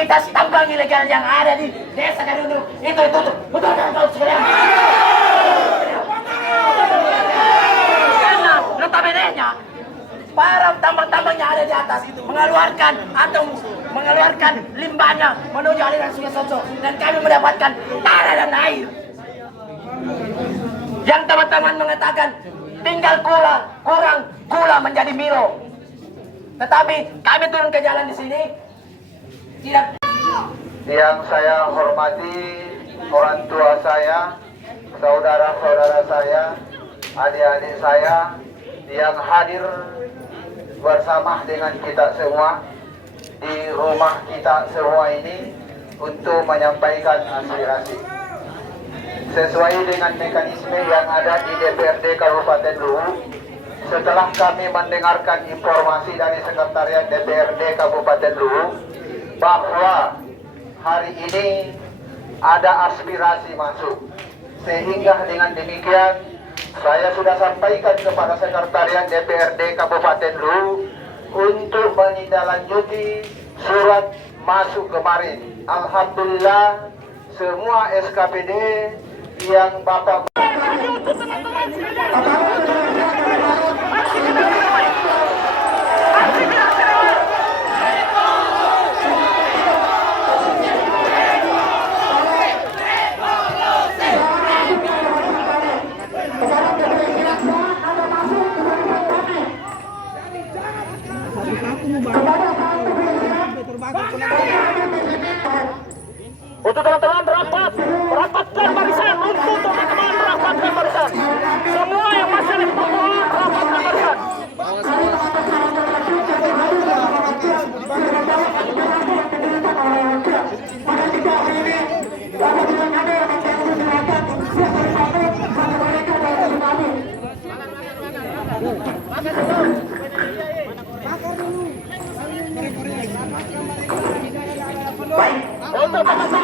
aktivitas tambang ilegal yang ada di desa Kadunu itu betul kan kau sekalian? Karena notabene-nya para tambang-tambang yang ada di atas mengeluarkan limbahnya menuju aliran Sungai Soco dan kami mendapatkan tanah dan air. Yang teman-teman mengatakan tinggal kurang gula menjadi Milo. Tetapi kami turun ke jalan di sini tidak. Yang saya hormati orang tua saya, saudara-saudara saya, adik-adik saya yang hadir bersama dengan kita semua di rumah kita semua ini untuk menyampaikan aspirasi sesuai dengan mekanisme yang ada di DPRD Kabupaten Luwu. Setelah kami mendengarkan informasi dari Sekretariat DPRD Kabupaten Luwu bahwa hari ini ada aspirasi masuk, sehingga dengan demikian saya sudah sampaikan kepada Sekretariat DPRD Kabupaten Luwu untuk menindaklanjuti surat masuk kemarin. Alhamdulillah semua SKPD yang Bapak untuk teman-teman rapatkan barisan, untuk teman-teman rapatkan barisan. Semua yang masih ada di bawah rapatkan barisan. Baik, untuk teman-teman